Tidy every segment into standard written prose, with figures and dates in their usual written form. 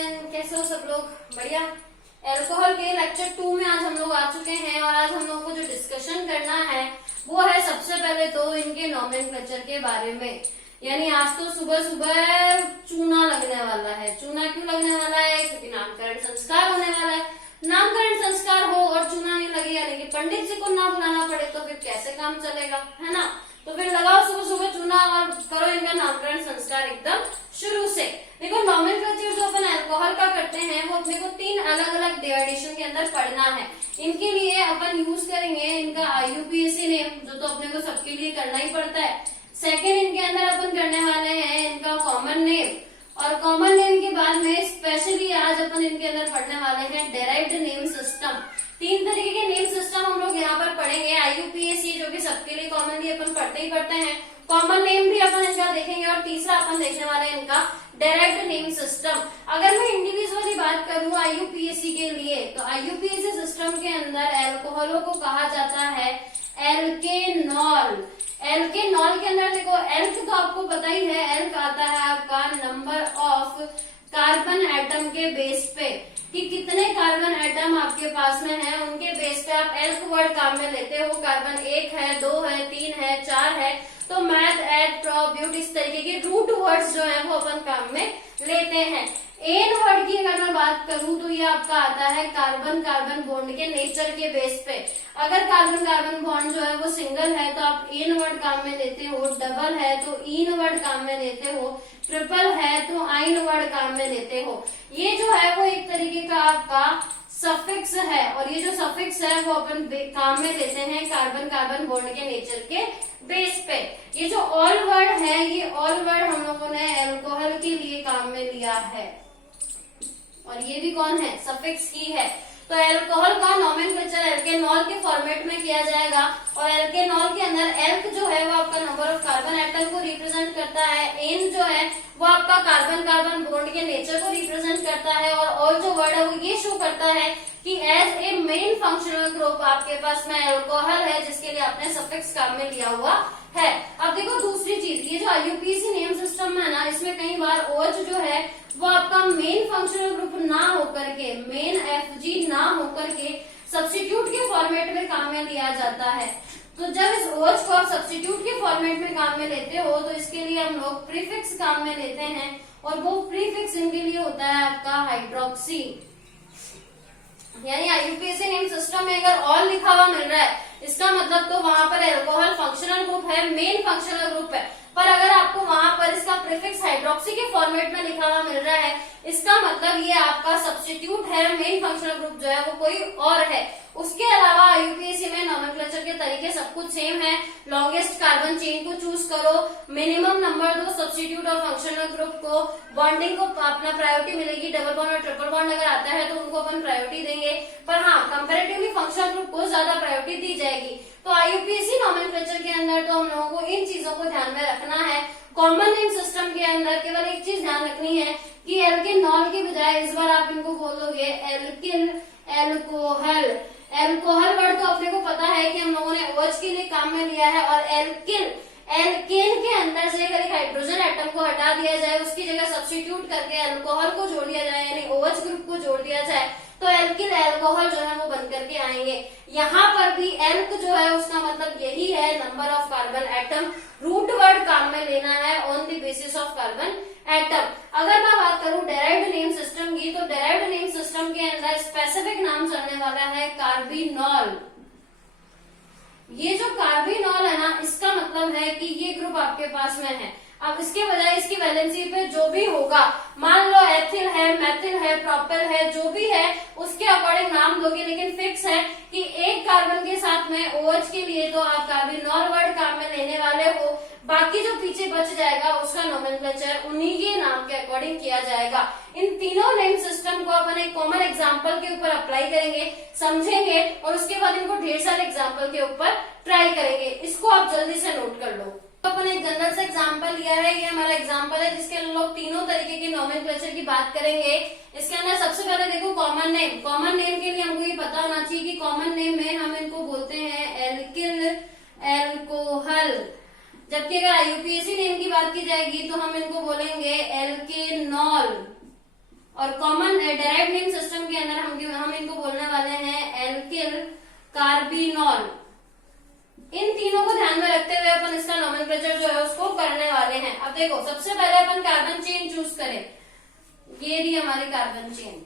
Everyone, कैसे हो सब लोग? बढ़िया। अल्कोहल के लेक्चर 2 में आज हम लोग आ चुके हैं और आज हम लोगों को जो डिस्कशन करना है वो है सबसे पहले तो इनके नॉमेनक्लेचर के बारे में। यानी आज तो सुबह सुबह चूना लगने वाला है। चूना क्यों लगने वाला है? क्योंकि नामकरण संस्कार होने वाला है। नामकरण संस्कार हो और चूना नहीं लगे, यानी कि पंडित जी को ना बुलाना पड़े तो फिर कैसे काम चलेगा, है ना? तो फिर लगाओ सुबह सुबह चूना और करो इनका नामकरण संस्कार एकदम शुरू से। देखो, नॉमेनक्लेचर जो अपन अल्कोहल का करते हैं वो अपने को 3 अलग अलग डिवाइडेशन के अंदर पढ़ना है। इनके लिए अपन यूज करेंगे इनका IUPAC नेम, जो तो अपने को सबके लिए करना ही पड़ता है। सेकेंड, इनके अंदर अपन करने वाले हैं इनका कॉमन नेम, और कॉमन नेम के बाद में स्पेशली आज अपन इनके अंदर पढ़ने वाले हैं डेराइव्ड नेम सिस्टम। 3 तरीके के नेम सिस्टम हम लोग यहाँ पर पढ़ेंगे। IUPAC जो कि सबके लिए कॉमनली अपन पढ़ते ही पढ़ते हैं, कॉमन नेम भी अपन इनका देखेंगे, और तीसरा अपन देखने वाले हैं इनका डायरेक्ट नेम सिस्टम। अगर मैं इंडिविजुअली बात करूं IUPAC के लिए, तो IUPAC सिस्टम के अंदर अल्कोहलों को कहा जाता है एल्केनॉल। एल्केनॉल के अंदर देखो, एल्क तो आपको पता ही है, एल्क आता है आपका नंबर ऑफ कार्बन एटम के बेस पे, कि कितने कार्बन एटम आपके पास में है उनके बेस पे आप एल्क वर्ड काम में लेते हो। कार्बन 1 है, 2 है, 3 है, 4 है, तो मैथ, एड, प्रोप, ब्यूट, इस तरीके के रूट वर्ड्स जो है वो अपन काम में लेते हैं। एन वर्ड की अगर मैं बात करूं तो ये आपका आता है कार्बन कार्बन बॉन्ड के नेचर के बेस पे। अगर कार्बन कार्बन बॉन्ड जो है वो सिंगल है तो आप एन वर्ड काम में लेते हो, डबल है तो इन वर्ड काम में लेते हो, ट्रिपल है तो आइन वर्ड काम में लेते हो। ये जो है वो एक तरीके का आपका सफिक्स है, और ये जो सफिक्स है वो अपन काम में लेते हैं कार्बन कार्बन बॉन्ड के नेचर के बेस पे। ये जो ऑल वर्ड है, ये ऑल वर्ड हम लोगों ने अल्कोहल के लिए काम में लिया है, और ये भी कौन है? सफिक्स ही है। तो अल्कोहल का नॉमेनक्लेचर एल्केनॉल के फॉर्मेट में किया जाएगा, और एल्केनॉल के अंदर एल्क जो है वो आपका नंबर ऑफ कार्बन एटम को रिप्रेजेंट करता है, एन जो है वो आपका कार्बन कार्बन बॉन्ड के नेचर को रिप्रेजेंट करता है, और ऑल जो वर्ड है वो ये शो करता है कि as a main functional group आपके पास में अल्कोहल है, जिसके लिए आपने सफिक्स काम में लिया हुआ है। अब देखो दूसरी चीज, ये जो IUPAC नेम सिस्टम है ना, इसमें कई बार OH जो है वो आपका मेन फंक्शनल ग्रुप ना होकर के, मेन FG ना होकर के सब्स्टिट्यूट के फॉर्मेट में काम में लिया जाता है। तो जब इस OH को आप सब्स्टिट्यूट के फॉर्मेट में काम में लेते हो तो इसके लिए हम लोग प्रीफिक्स काम में लेते हैं, और वो प्रीफिक्स इनके लिए होता है आपका हाइड्रोक्सी। यानी IUPAC नेम सिस्टम में अगर ऑल लिखा हुआ मिल रहा है, इसका मतलब तो वहां पर अल्कोहल फंक्शनल ग्रुप है, मेन फंक्शनल ग्रुप है। पर अगर आपको वहां पर इसका प्रीफिक्स हाइड्रोक्सी के फॉर्मेट में लिखा हुआ मिल रहा है, इसका मतलब ये आपका सब्स्टिट्यूट है, मेन फंक्शनल ग्रुप जो है वो कोई और है। उसके अलावा IUPAC में नॉमेनक्लेचर के तरीके सब कुछ सेम है। लॉन्गेस्ट कार्बन चेन को चूज करो, मिनिमम नंबर दो सब्स्टिट्यूट और फंक्शनल ग्रुप को, बॉन्डिंग को अपना प्रायोरिटी मिलेगी। डबल बॉन्ड और ट्रिपल बॉन्ड अगर आता है तो उनको अपन प्रायोरिटी देंगे, पर हाँ कंपैरेटिवली फंक्शनल ग्रुप को ज्यादा प्रायोरिटी दी जाएगी। तो IUPAC नॉमेनक्लेचर के अंदर तो हम लोगों को इन चीजों को ध्यान में रखना है। कॉमन नेम सिस्टम के अंदर केवल एक चीज ध्यान रखनी है कि एल्केनॉल की बजाय इस बार आप इनको बोलोगे एल्किल, एल्कोहल। एल्कोहल वर्ड तो अपने को पता है कि हम लोगों ने OH के लिए काम में लिया है, और एल्किल, एल्केन के अंदर से अगर एक हाइड्रोजन एटम को हटा दिया जाए, उसकी जगह सब्स्टिट्यूट करके अल्कोहल को जोड़ दिया जाए, यानी OH ग्रुप को जोड़ दिया जाए, तो एल्किल एल्कोहल जो है वो बन करके आएंगे। यहाँ पर भी एल्क जो है उसका मतलब यही है, number of carbon atom. Root word काम में लेना है on the basis of carbon atom. अगर मैं बात करूं डेराइव्ड नेम सिस्टम की, तो डेराइव्ड नेम सिस्टम के अंदर स्पेसिफिक नाम चलने वाला है कार्बिनॉल। ये जो कार्बिनॉल है ना, इसका मतलब है कि ये ग्रुप आपके पास में है। अब इसके बजाय इसकी वैलेंसी पे जो भी होगा, मान लो एथिल है, मैथिल है, प्रोपेल है, जो भी है उसके अकॉर्डिंग नाम दोगे, लेकिन फिक्स है कि एक कार्बन के साथ में OH के लिए तो आप कार्बिनॉल वर्ड काम में लेने वाले हो। बाकी जो पीछे बच जाएगा उसका नॉमेनक्लेचर उन्हीं के नाम के अकॉर्डिंग किया जाएगा। इन तीनों नेम सिस्टम को अपन एक कॉमन एग्जाम्पल के ऊपर अप्लाई करेंगे, समझेंगे, और उसके बाद इनको ढेर सारे एग्जाम्पल के ऊपर ट्राई करेंगे। इसको आप जल्दी से नोट कर लो। तो अपन एक जनरल से एग्जाम्पल लिया है, ये हमारा एग्जाम्पल है जिसके अंदर लोग तीनों तरीके के नॉमेनक्लेचर की बात करेंगे। इसके अंदर सबसे पहले देखो कॉमन नेम। कॉमन नेम के लिए हमको ये पता होना चाहिए कि कॉमन नेम में हम इनको बोलते हैं एल्किल, एल्कोहल। जबकि अगर IUPAC नेम की बात की जाएगी तो हम इनको बोलेंगे एल्केनॉल। और कॉमन डेराइव्ड नेम सिस्टम के अंदर हम इनको बोलने वाले हैं एल्किल कार्बिनॉल। इन तीनों को ध्यान में रखते हुए अपन इसका नोमेनक्लेचर जो है उसको करने वाले हैं। अब देखो, सबसे पहले अपन कार्बन चेन चूज करें। ये रही हमारी कार्बन चेन,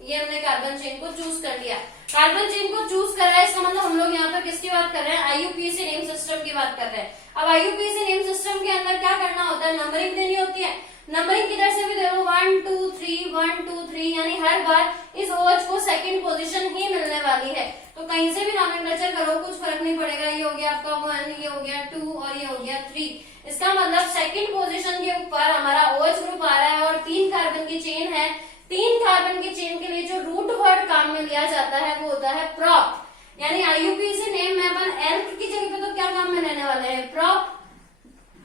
ये हमने कार्बन चेन को चूज कर लिया। कार्बन चेन को चूज करा है, इसका मतलब हम लोग यहाँ पर किसकी बात कर रहे हैं? आईयूपीएसी नेम सिस्टम की बात कर रहे हैं। अब आईयूपीएसी नेम सिस्टम के अंदर क्या करना होता है? नंबरिंग देनी होती है। नंबरिंग किधर से भी देखो 1 2 3 1 2 3, यानी हर बार इस OH को सेकंड पोजीशन ही मिलने वाली है। तो कहीं से भी नोमेनक्लेचर करो कुछ फर्क नहीं पड़ेगा। ये हो गया आपका 1, ये हो गया 2 और ये हो गया 3। इसका मतलब सेकंड पोजीशन के ऊपर हमारा OH ग्रुप आ रहा है और 3 कार्बन की चेन है। 3 कार्बन की चेन के लिए जो रूट वर्ड काम में लिया जाता है वो होता है प्रॉप। यानी आईयूपीएसी नेम में अपन एल्क की जगह पे तो क्या काम में लेने वाले हैं? प्रॉप।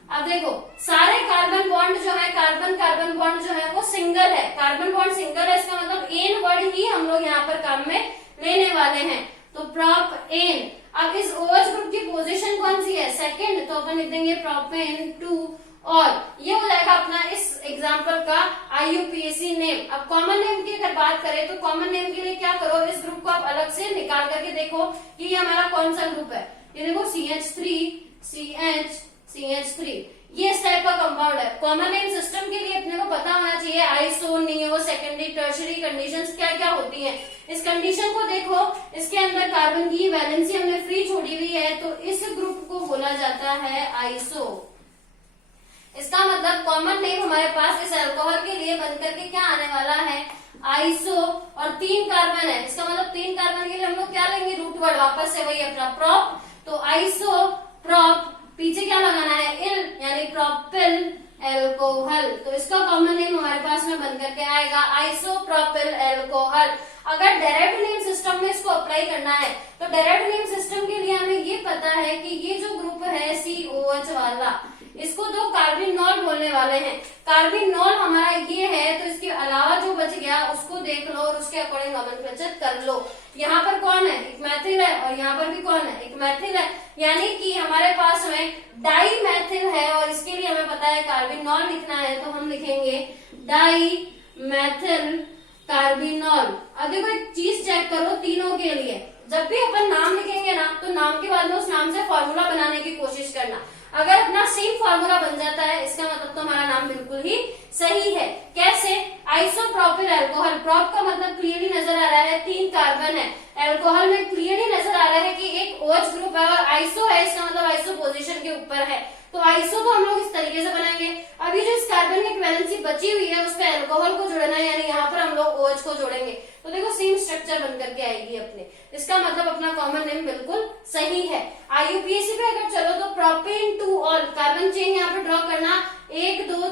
अब देखो, सारे कार्बन बॉन्ड जो है, कार्बन कार्बन बॉन्ड जो है वो सिंगल है। कार्बन बॉन्ड सिंगल है, इसका मतलब एन वर्ड ही हम लोग यहाँ पर काम में लेने वाले हैं। तो प्रॉप एन। अब इस OH ग्रुप की पोजीशन कौन सी है? सेकंड। तो अपन लिख देंगे प्रोपेन 2 और ये हो जाएगा अपना इस एग्जाम्पल का आईयूपीएसी नेम। अब कॉमन नेम की अगर बात करें तो कॉमन नेम के लिए क्या करो, इस ग्रुप को आप अलग से निकाल करके देखो कि ये हमारा कौन सा ग्रुप है। ये देखो CH3 CH3, ये इस टाइप का कंपाउंड है। कॉमन नेम सिस्टम के लिए अपने को पता होना चाहिए iso, neo, secondary, tertiary conditions क्या क्या होती हैं। इस कंडीशन को देखो, इसके अंदर कार्बन की वैलेंसी हमने फ्री छोड़ी हुई है, तो इस ग्रुप को बोला जाता है आइसो। इसका मतलब कॉमन नेम हमारे पास इस अल्कोहल के लिए बनकर के क्या आने वाला है? आइसो। और 3 कार्बन है, इसका मतलब 3 कार्बन के लिए हम लोग क्या लेंगे? रूट वर्ड वापस से वही अपना प्रॉप। तो आइसो प्रॉप, पीछे क्या लगाना है? इल, यानी प्रोपिल एल्कोहल। तो इसका कॉमन नेम हमारे पास में बनकर के आएगा आइसोप्रोपिल एल्कोहल। अगर डायरेक्ट नेम सिस्टम में इसको अप्लाई करना है तो डायरेक्ट नेम सिस्टम के लिए हमें ये पता है कि ये जो ग्रुप है COH वाला, इसको दो कार्बिनॉल बोलने वाले हैं। कार्बिनॉल हमारा ये है, तो इसके अलावा जो बच गया उसको देख लो और उसके अकॉर्डिंग नोमेनक्लेचर कर लो। यहाँ पर कौन है? एक मैथिल है और यहाँ पर भी कौन है? एक मैथिल है। यानी कि हमारे पास में डाई मैथिल है और इसके लिए हमें पता है कार्बिनॉल लिखना है, तो हम लिखेंगे डाई मैथिल कार्बिनॉल। अब देखो एक चीज चेक करो तीनों के लिए, जब भी अपन नाम लिखेंगे ना तो नाम के बाद में उस नाम से फॉर्मूला बनाने की कोशिश करना। अगर अपना सेम फॉर्मूला बन जाता है इसका मतलब तो हमारा नाम बिल्कुल ही सही है। कैसे? आइसोप्रोपिल अल्कोहल, प्रोप का मतलब क्लियरली नजर आ रहा है 3 कार्बन है, अल्कोहल में क्लियरली नजर आ रहा है कि एक OH ग्रुप है और आइसो है, इसका मतलब आइसो पोजीशन के ऊपर है। तो आइसो को हम लोग इस तरीके से बनाएंगे। अभी जो इस कार्बन की वैलेंसी बची हुई है उस पर अल्कोहल को जोड़ना है, यानी यहाँ पर हम लोग OH को जोड़ेंगे। तो देखो सेम स्ट्रक्चर बन करके आएगी अपने, इसका मतलब अपना कॉमन नेम बिल्कुल सही है। आईयूपीएसी पे अगर चलो तो प्रोपेन 2 और कार्बन चेन यहाँ पे ड्रॉ करना, 1 2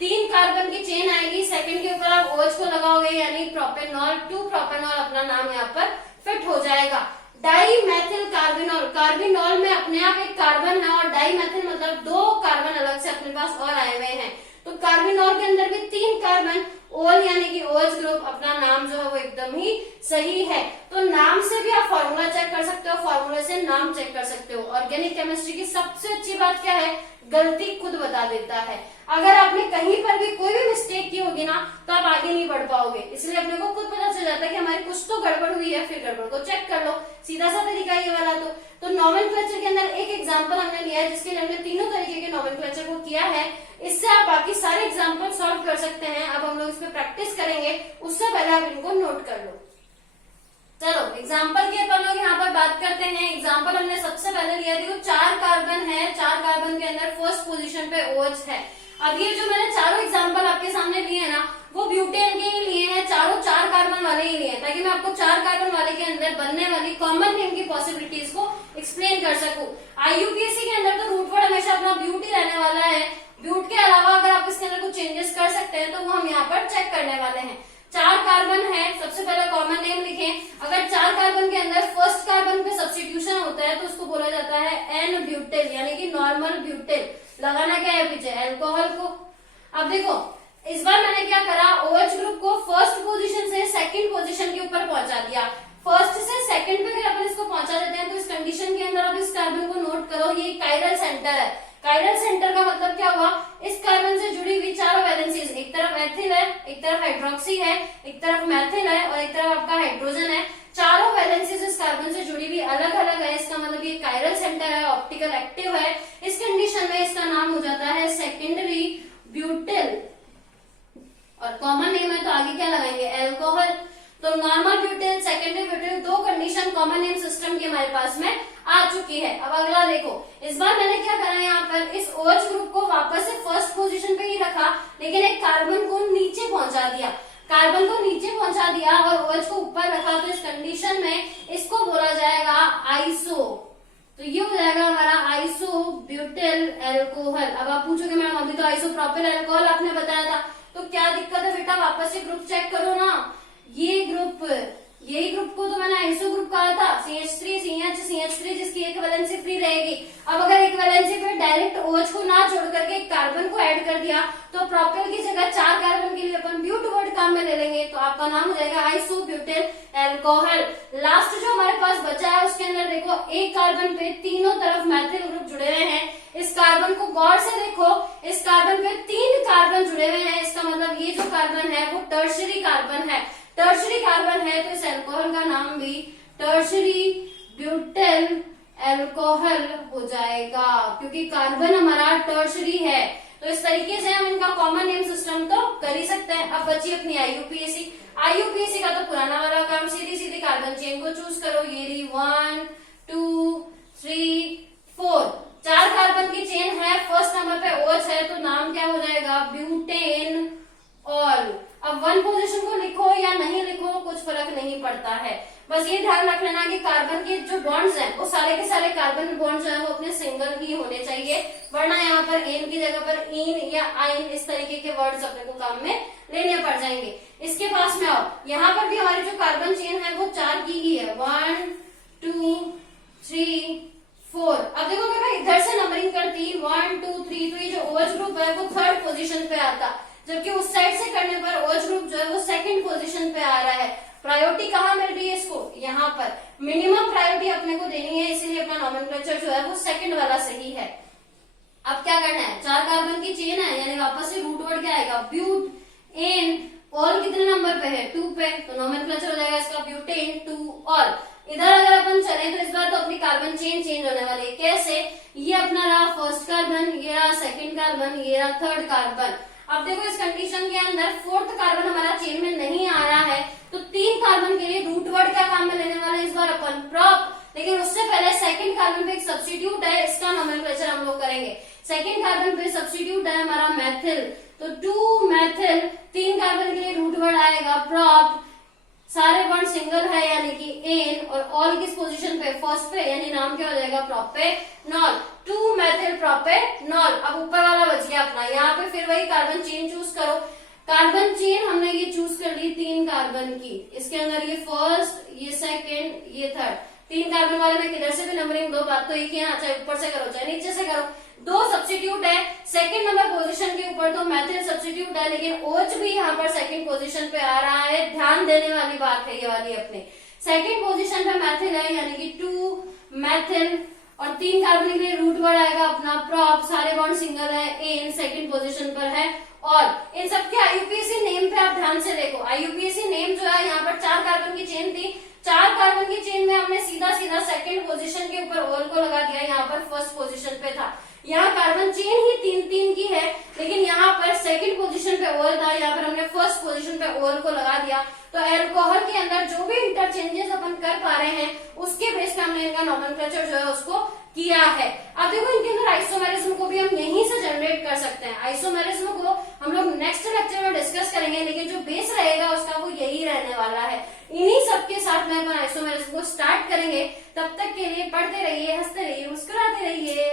3 कार्बन की चेन आएगी, सेकंड के ऊपर आप OH को लगाओगे यानी प्रोपेनॉल 2 प्रोपेनॉल, अपना नाम यहाँ पर फिट हो जाएगा। डाई मैथिल कार्बिनॉल, कार्बिनॉल में अपने आप एक कार्बन है और डाई मैथिल मतलब 2 कार्बन अलग से अपने पास और आए हुए हैं। तो कार्बिनॉल के अंदर भी 3 कार्बन, ओल यानी कि OH ग्रुप, अपना नाम जो है वो एकदम ही सही है। तो नाम से भी आप फॉर्मूला चेक कर सकते हो, फॉर्मूले से नाम चेक कर सकते हो। ऑर्गेनिक केमिस्ट्री की सबसे अच्छी बात क्या है? गलती खुद बता देता है। अगर आपने कहीं पर भी कोई भी मिस्टेक की होगी ना तो आप आगे नहीं बढ़ पाओगे, इसलिए अपने को खुद पता चल जाता है कि हमारी कुछ तो गड़बड़ हुई है, फिर गड़बड़ को चेक कर लो। सीधा सा तरीका ये वाला। तो नोमेनक्लेचर के अंदर एक एग्जांपल हमने लिया है जिसके लिए हमने तीनों तरीके के नोमेनक्लेचर को किया है। इससे आप बाकी सारे एग्जाम्पल सॉल्व कर सकते हैं। अब हम लोग इस पर प्रैक्टिस करेंगे, उससे पहले आप इनको नोट कर लो। चलो एग्जाम्पल की अपन लोग यहाँ पर बात करते हैं। एग्जाम्पल हमने सबसे पहले लिया थी, 4 कार्बन है, 4 कार्बन के अंदर फर्स्ट पोजीशन पे OH है। अब ये जो मैंने चारों एग्जाम्पल आपके सामने लिए है ना, वो ब्यूटेन के ही लिए हैं, चारों 4 कार्बन वाले ही लिए हैं, ताकि मैं आपको 4 कार्बन वाले के अंदर बनने वाली कॉमन नेम की पॉसिबिलिटीज को एक्सप्लेन कर सकूं। आईयूपीएसी के अंदर तो रूट वर्ड हमेशा अपना ब्यूट ही रहने वाला है। ब्यूट के अलावा अगर आप इसके अंदर कुछ चेंजेस कर सकते हैं तो वो हम यहाँ पर चेक करने वाले हैं। 4 कार्बन है, सबसे पहले कॉमन नेम लिखें। अगर 4 कार्बन के अंदर फर्स्ट कार्बन पे सब्स्टिट्यूशन होता है तो उसको बोला जाता है एन ब्यूटेल, यानी कि नॉर्मल ब्यूटेल। लगाना क्या है पीछे? अल्कोहल को। अब देखो इस बार मैंने क्या करा, OH ग्रुप को फर्स्ट पोजीशन से सेकंड पोजीशन के ऊपर पहुंचा दिया। फर्स्ट से सेकंड पे अगर अपन इसको पहुंचा देते हैं तो इस कंडीशन के अंदर अब इस कार्बन को नोट करो, ये कायरल सेंटर है। कायरल सेंटर का मतलब क्या हुआ? इस कार्बन से जुड़ी हुई चारों वैलेंसीज, एक तरफ एथिल है, एक तरफ तरफ हाइड्रोक्सी है, एक तरफ मैथिल है और एक तरफ आपका हाइड्रोजन है। चारों वैलेंसीज इस कार्बन से जुड़ी हुई अलग अलग है, इसका मतलब ये कायरल सेंटर है, ऑप्टिकल एक्टिव है। इस कंडीशन में इसका नाम हो जाता है सेकेंडरी ब्यूटिल, और कॉमन नेम है तो आगे क्या लगाएंगे, एल्कोहल। तो नॉर्मल ब्यूटिल, सेकेंडरी ब्यूटिल, दो कंडीशन कॉमन नेम सिस्टम की हमारे पास में आ चुकी है। अब अगला देखो, इस बार मैंने क्या करा है, यहाँ पर इस OH ग्रुप को वापस से फर्स्ट पोजीशन पे ही रखा, लेकिन एक कार्बन को नीचे पहुंचा दिया, कार्बन को नीचे पहुंचा दिया और OH को ऊपर रखा। तो इस कंडीशन में इसको बोला जाएगा आइसो। तो ये हो जाएगा हमारा आइसो ब्यूटिल एल्कोहल। अब आप पूछोगे मैडम अभी तो आइसो प्रोपिल एल्कोहल आपने बताया था, तो क्या दिक्कत है बेटा, वापस से ग्रुप चेक करो ना। ये ग्रुप, यही ग्रुप को तो मैंने आइसो ग्रुप कहा था, CH3 CH CH3, जिसकी एक वैलेंसी फ्री रहेगी। अब अगर एक वैलेंसी पे डायरेक्ट OH को ना जोड़ करके एक कार्बन को ऐड कर दिया तो प्रोपिल की जगह 4 कार्बन के लिए अपन ब्यूट वर्ड काम में ले लेंगे, तो आपका नाम हो जाएगा आइसो ब्यूटिल एल्कोहल। लास्ट जो हमारे पास बचा है उसके अंदर देखो, एक कार्बन पे तीनों तरफ मैथिल ग्रुप जुड़े हुए हैं। इस कार्बन को गौर से देखो, इस कार्बन पे 3 कार्बन जुड़े हुए हैं, इसका मतलब ये जो कार्बन है वो टर्शरी कार्बन है। टर्शरी कार्बन है तो इस अल्कोहल का नाम भी टर्शरी ब्यूटिल अल्कोहल हो जाएगा, क्योंकि कार्बन हमारा टर्शरी है। तो इस तरीके से हम इनका कॉमन नेम सिस्टम तो कर ही सकते हैं। अब बची अपनी IUPAC। IUPAC का तो पुराना वाला काम, सीधी सीधी कार्बन चेन को चूज करो। ये रही 1 2 3 4, 4 कार्बन की चेन है, फर्स्ट नंबर पे OH है तो नाम क्या हो जाएगा, ब्यूटेन ऑल। अब 1 पोजीशन को लिखो या नहीं लिखो कुछ फर्क नहीं पड़ता है, बस ये ध्यान रख लेना कि कार्बन के जो बॉन्ड्स हैं वो सारे के सारे कार्बन बॉन्ड जो है वो अपने सिंगल ही होने चाहिए, वरना यहाँ पर एन की जगह पर इन या आइन इस तरीके के वर्ड्स अपने को काम में लेने पड़ जाएंगे। इसके पास में आओ, यहाँ पर भी हमारी जो कार्बन चेन है वो 4 की ही है, 1 2 3 4। अब देखो अगर मैं इधर से नंबरिंग करती 1 2 3, तो ये जो OH ग्रुप है वो 3rd पोजीशन पे आता, जबकि उस साइड से करने पर OH ग्रुप जो है वो 2nd पोजीशन पे आ रहा है। प्रायोरिटी कहाँ मिल रही है इसको, यहाँ पर मिनिमम प्रायोरिटी अपने को देनी है, इसीलिए अपना नॉमेनक्लेचर जो है वो 2nd वाला सही है। अब क्या करना है, 4 कार्बन की चेन है, यानी वापस से रूट वर्ड क्या आएगा, ब्यूट एन ऑल। कितने नंबर पे है, 2 पे, तो नॉमेनक्लेचर हो जाएगा इसका ब्यूटेन 2 ऑल। इधर अगर अपन चले तो इस बार तो अपनी कार्बन चेन चेंज होने वाली है। कैसे, ये अपना रहा फर्स्ट कार्बन, ये रहा सेकंड कार्बन, ये रहा थर्ड कार्बन। अब देखो इस कंडीशन के अंदर फोर्थ कार्बन हमारा चेन में नहीं आ रहा है, तो 3 कार्बन के लिए रूट वर्ड क्या काम में लेने वाला है इस बार अपन, प्रॉप। लेकिन उससे पहले सेकंड कार्बन पे एक सब्स्टिट्यूट है, इसका नॉमेनक्लेचर हम लोग करेंगे। सेकंड कार्बन पे सब्स्टिट्यूट है हमारा मैथिल, तो 2 मैथिल, 3 कार्बन के लिए रूट वर्ड आएगा प्रॉप, सारे बॉन्ड सिंगल है यानी कि एन, और ऑल किस पोजीशन पे, फर्स्ट पे, यानी नाम क्या हो जाएगा, प्रोपेनॉल, 2 मैथिल प्रोपेनॉल। अब ऊपर वाला बच गया अपना, यहाँ पे फिर वही कार्बन चेन चूज करो। कार्बन चेन हमने ये चूज कर ली 3 कार्बन की, इसके अंदर ये फर्स्ट, ये सेकंड, ये थर्ड। 3 कार्बन वाले में किधर से भी नंबरिंग दो, बात तो एक ही है, चाहे ऊपर से करो चाहे नीचे से करो। 2 सब्स्टिट्यूट है, सेकंड नंबर पोजीशन के ऊपर तो मैथिल सब्स्टिट्यूट है, लेकिन OH भी यहाँ पर सेकंड पोजीशन पे आ रहा है, ध्यान देने वाली बात है ये वाली अपने। सेकंड पोजीशन पे मैथिल है यानी कि 2 मैथिल, और 3 कार्बन के लिए रूट वर्ड आएगा अपना प्रॉप, सारे बॉन्ड सिंगल है, एन सेकंड पोजीशन पर है। और इन सबके IUPAC नेम पे आप ध्यान से देखो, IUPAC नेम जो है यहाँ पर 4 कार्बन की चेन थी, 4 कार्बन की चेन में हमने सीधा सीधा सेकंड पोजीशन के ऊपर ऑल को लगा दिया, यहाँ पर फर्स्ट पोजीशन पे था। यहाँ कार्बन चेन ही 3-3 की है, लेकिन यहाँ पर सेकंड पोजीशन पे ऑल था, यहाँ पर हमने फर्स्ट पोजीशन पे ऑल को लगा दिया। तो अल्कोहल के अंदर जो भी इंटरचेंजेस अपन कर पा रहे हैं उसके बेस पे हमने इनका नॉमेनक्लेचर जो है उसको किया है। अब देखो इनके अंदर आइसोमेरिज्म को भी हम यहीं से जनरेट कर सकते हैं। आइसोमेरिज्म को हम लोग नेक्स्ट लेक्चर में डिस्कस करेंगे, लेकिन जो बेस रहेगा उसका वो यही रहने वाला है। इन्हीं सबके साथ में अपन आइसोमेरिज्म को स्टार्ट करेंगे। तब तक के लिए पढ़ते रहिए, हंसते रहिए, मुस्कुराते रहिए।